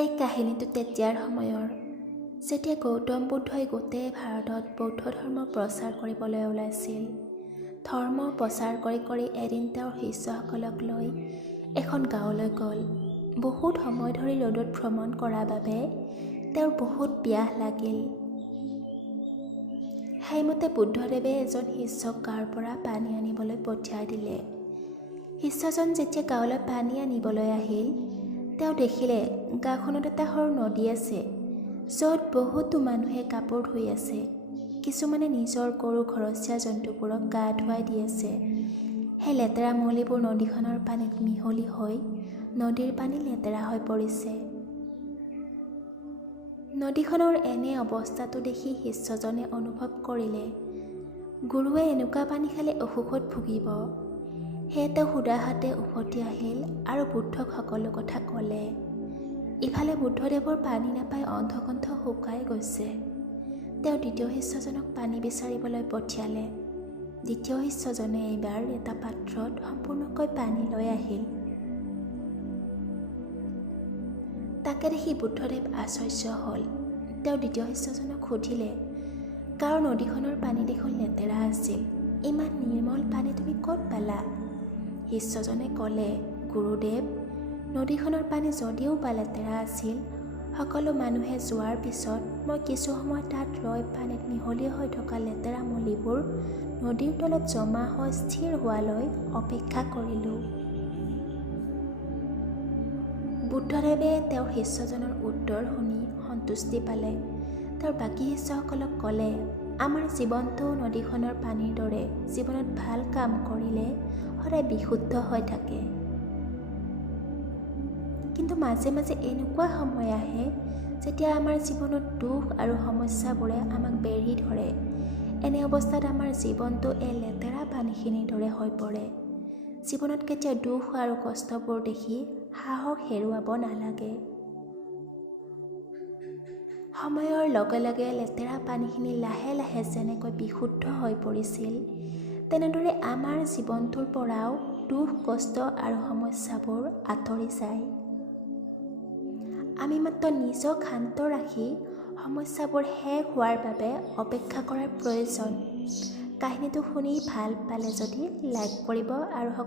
এই কাহিনীটো তেতিয়াৰ সময়ৰ, যেতিয়া গৌতম বুদ্ধই গোটেই ভাৰতত বৌদ্ধ ধৰ্ম প্ৰচাৰ কৰিবলৈ ওলাইছিল। ধৰ্ম প্ৰচাৰ কৰি কৰি এদিন তেওঁৰ শিষ্যসকলক লৈ এখন গাঁৱলৈ গ'ল। বহুত সময় ধৰি ৰ'দত ভ্ৰমণ কৰাৰ বাবে তেওঁৰ বহুত পিয়াহ লাগিল। সেইমতে বুদ্ধদেৱে এজন শিষ্যক গাঁৱৰ পৰা পানী আনিবলৈ পঠিয়াই দিলে। শিষ্যজন যেতিয়া গাঁৱলৈ পানী আনিবলৈ আহিল, তেওঁ দেখিলে গাঁওখনত এটা সৰু নদী আছে, য'ত বহুতো মানুহে কাপোৰ ধুই আছে। কিছুমানে নিজৰ গৰু ঘৰচীয়া জন্তুবোৰক গা ধুৱাই দি আছে। সেই লেতেৰা মলিবোৰ নদীখনৰ পানীত মিহলি হৈ নদীৰ পানী লেতেৰা হৈ পৰিছে। নদীখনৰ এনে অৱস্থাটো দেখি শিষ্যজনে অনুভৱ কৰিলে, গুৰুৱে এনেকুৱা পানী খালে অসুখত ভুগিব। সেয়ে তেওঁ সুধা হাতে উভতি আহিল আৰু বুদ্ধক সকলো কথা ক'লে। ইফালে বুদ্ধদেৱৰ পানী নাপাই অন্ধকণ্ঠ শুকাই গৈছে। তেওঁ দ্বিতীয় শিষ্যজনক পানী বিচাৰিবলৈ পঠিয়ালে। দ্বিতীয় শিষ্যজনে এইবাৰ এটা পাত্ৰত সম্পূৰ্ণকৈ পানী লৈ আহিল। তাকে দেখি বুদ্ধদেৱ আশ্চৰ্য হ'ল। তেওঁ দ্বিতীয় শিষ্যজনক সুধিলে, গাঁৱৰ নদীখনৰ পানী দেখোন লেতেৰা আছিল, ইমান নিৰ্মল পানী তুমি ক'ত পালা? শিষ্যজনে ক'লে, গুৰুদেৱ, নদীখনৰ পানী যদিও বা লেতেৰা আছিল, সকলো মানুহে যোৱাৰ পিছত মই কিছু সময় তাত ৰৈ পানীত মিহলি হৈ থকা লেতেৰা মলিবোৰ নদীৰ তলত জমা হৈ স্থিৰ হোৱালৈ অপেক্ষা কৰিলোঁ। বুদ্ধদেৱে তেওঁৰ শিষ্যজনৰ উত্তৰ শুনি সন্তুষ্টি পালে। তেওঁৰ বাকী শিষ্যসকলক ক'লে, আমাৰ জীৱনটো নদীখনৰ পানীৰ দৰে জীৱনত ভাল কাম কৰিলে সদায় বিশুদ্ধ হৈ থাকে। কিন্তু মাজে মাজে এনেকুৱা সময় আহে যেতিয়া আমাৰ জীৱনত দুখ আৰু সমস্যাবোৰে আমাক বেৰি ধৰে। এনে অৱস্থাত আমাৰ জীৱনটো এই লেতেৰা পানীখিনিৰ দৰে হৈ পৰে। জীৱনত কেতিয়াও দুখ আৰু কষ্টবোৰ দেখি সাহস হেৰুৱাব নালাগে। সময়ৰ লগে লগে লেতেৰা পানীখিনি লাহে লাহে যেনেকৈ বিশুদ্ধ হৈ পৰিছিল, তেনেদৰে আমাৰ জীৱনটোৰ পৰাও দুখ, কষ্ট আৰু সমস্যাবোৰ আঁতৰি যায়। আমি মাত্ৰ নিজক শান্ত ৰাখি সমস্যাবোৰ শেষ হোৱাৰ বাবে অপেক্ষা কৰাৰ প্ৰয়োজন। কাহিনীটো শুনি ভাল পালে যদি লাইক কৰিব আৰু